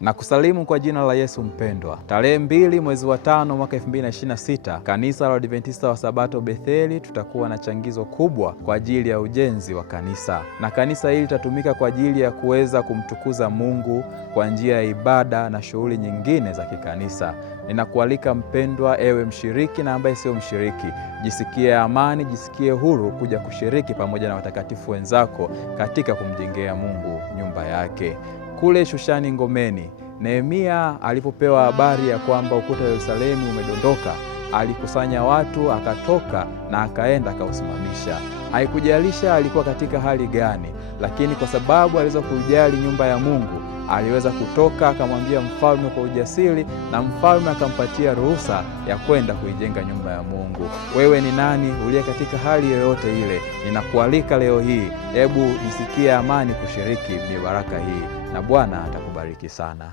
Na kusalimu kwa jina la Yesu mpendwa. Tarehe 2 mwezi wa 5 mwaka 2026, kanisa la Adventista wa Sabato Betheli tutakuwa na changizo kubwa kwa ajili ya ujenzi wa kanisa, na kanisa hili litatumika kwa ajili ya kuweza kumtukuza Mungu kwa njia ya ibada na shughuli nyingine za kikanisa. Ninakualika mpendwa, ewe mshiriki na ambaye sio mshiriki, jisikie amani, jisikie huru kuja kushiriki pamoja na watakatifu wenzako katika kumjengea Mungu nyumba yake. Kule Shushani Ngomeni, Nehemia alipopewa habari ya kwamba ukuta wa Yerusalemu umedondoka, alikusanya watu, akatoka na akaenda akausimamisha. Haikujalisha alikuwa katika hali gani, lakini kwa sababu aliweza kujali nyumba ya Mungu, aliweza kutoka akamwambia mfalme kwa ujasiri, na mfalme akampatia ruhusa ya kwenda kuijenga nyumba ya Mungu. Wewe ni nani uliye katika hali yoyote ile? Ninakualika leo hii, hebu jisikie amani kushiriki mibaraka hii, na Bwana atakubariki sana.